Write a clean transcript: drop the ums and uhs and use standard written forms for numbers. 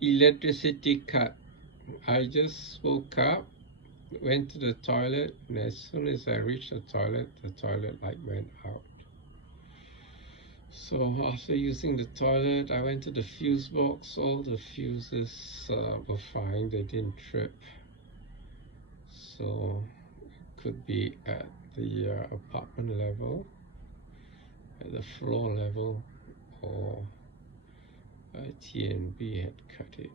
electricity cut. I just woke up, went to the toilet, and as soon as I reached the toilet light went out. So after using the toilet, I went to the fuse box. All the fuses were fine, they didn't trip. So it could be at the apartment level, at the floor level, or TNB had cut it.